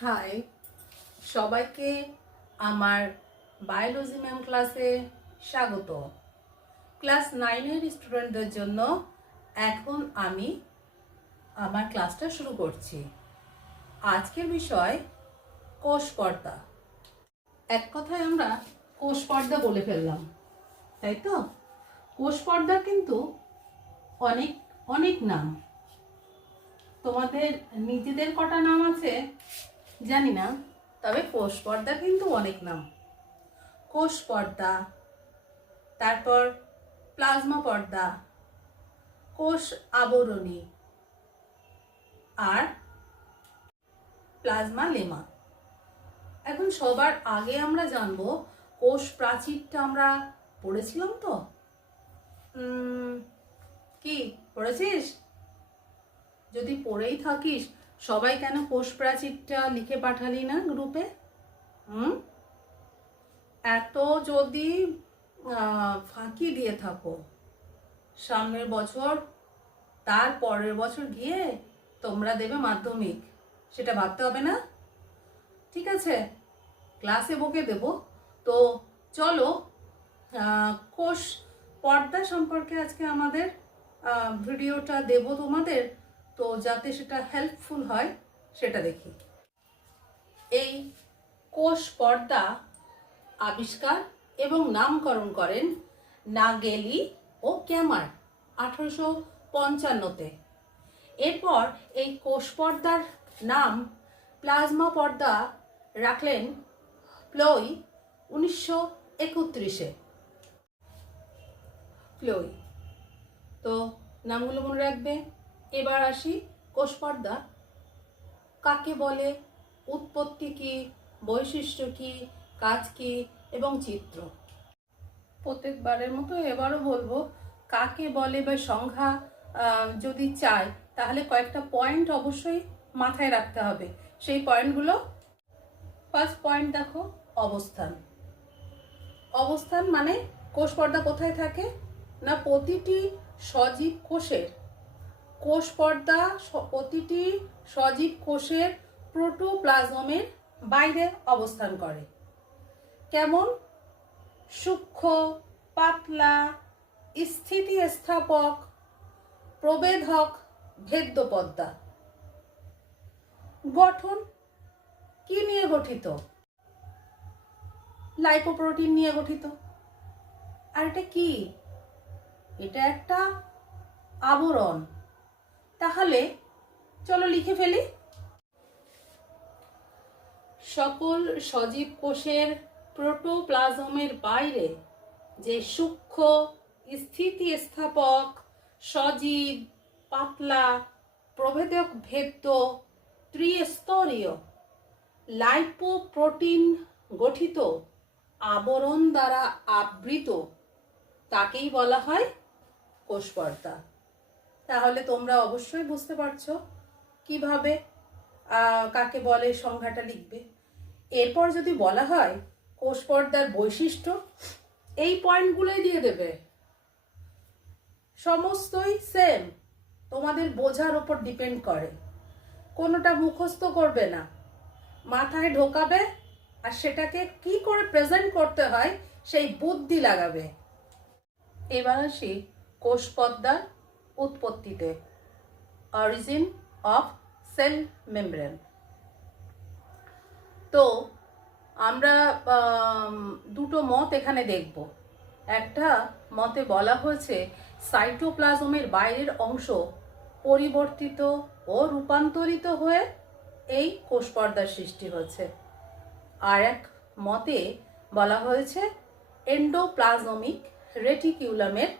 High সবাইকে আমার biology ma'am ক্লাসে স্বাগত। ক্লাস নাইনের স্টুডেন্টদের জন্য এখন আমি আমার ক্লাসটা শুরু করছি। আজকের বিষয় কোষ পর্দা। এক কথায় আমরা কোষ পর্দা বলে ফেললাম, তাই তো? কোষ পর্দার কিন্তু অনেক অনেক নাম। তোমাদের নিজেদের কটা নাম আছে? জানি না, তবে কোষ পর্দা কিন্তু অনেক নাম। কোষ পর্দা, তারপর প্লাজমা পর্দা, কোষ আবরণী, আর প্লাজমা লেমা। এখন সবার আগে আমরা জানব, কোষ প্রাচীরটা আমরা পড়েছিলাম তো? কি, পড়েছিস? যদি পড়েই থাকিস সবাই কেন কোষ প্রাচীরটা লিখে পাঠালি না গ্রুপে? হুম? এত যদি ফাঁকি দিয়ে থাকো। সামনের বছর, তার পরের বছর গিয়ে তোমরা দেবে মাধ্যমিক। সেটা ভাবতে হবে না? ঠিক আছে, ক্লাসে বকে দেব। তো চলো কোষ পর্দা সম্পর্কে আজকে আমাদের ভিডিওটা দেব তোমাদের। তো যাতে সেটা হেল্পফুল হয়, সেটা দেখি। এই কোষ পর্দা আবিষ্কার এবং নামকরণ করেন নাগেলি ও ক্যামার আঠারোশো পঞ্চান্নতে। এরপর এই কোষ পর্দার নাম প্লাজমা পর্দা রাখলেন প্লই উনিশশো একত্রিশে। প্লই তো নামগুলো মনে রাখবে? এবার আসি কোষপর্দা। কাকে বলে উৎপত্তি কি বৈশিষ্ট্য কি কাজ কি এবং চিত্র? প্রত্যেকবারের মতো এবারও বলব কাকে বলে বা আহ, যদি চাই তাহলে কয়েকটা পয়েন্ট অবশ্যই মাথায় রাখতে হবে। সেই পয়েন্টগুলো ফার্স্ট পয়েন্ট দেখো অবস্থান। অবস্থান মানে কোষ পর্দা কোথায় থাকে? না প্রতিটি সজীব কোষের কোষ পর্দা প্রতিটি সজীব কোষের প্রোটোপ্লাজমের বাইরে অবস্থান করে। কেমন? সূক্ষ্ম, পাতলা, স্থিতিস্থাপক, প্রবেধক ভেদ্য পদ্মা গঠন? কি নিয়ে গঠিত? লাইপোপ্রোটিন নিয়ে গঠিত। আর এটা কি? এটা একটা আবরণ। তাহলে চলো লিখে ফেলি। সকল সজীব কোষের প্রোটোপ্লাজমের বাইরে যে সূক্ষ্ম স্থিতিস্থাপক সজীব, পাতলা, প্রভেদক ভেদ্য, ত্রিস্তরীয় লাইপোপ্রোটিন গঠিত আবরণ দ্বারা আবৃত, তাকেই বলা হয় কোষ পর্দা তাহলে তোমরা অবশ্যই বুঝতে পারছ কীভাবে কাকে বলে সংজ্ঞাটা লিখবে। এরপর যদি বলা হয় কোষ পর্দার বৈশিষ্ট্য, এই পয়েন্টগুলোই দিয়ে দেবে। সমস্তই সেম তোমাদের বোঝার ওপর ডিপেন্ড করে। কোনোটা মুখস্থ করবে না। মাথায় ঢোকাবে আর সেটাকে কি করে প্রেজেন্ট করতে হয় সেই বুদ্ধি লাগাবে। এবার আসি কোষ পদ্মার উৎপত্তিতে। অরিজিন অফ সেল মেমব্রেন তো আমরা দুটো মত এখানে দেখব। একটা মতে বলা হয়েছে সাইটোপ্লাজমের বাইরের অংশ পরিবর্তিত ও রূপান্তরিত হয়ে এই কোষ পর্দার সৃষ্টি হয়েছে। আর এক মতে বলা হয়েছে এন্ডোপ্লাজমিক রেটিকিউলামের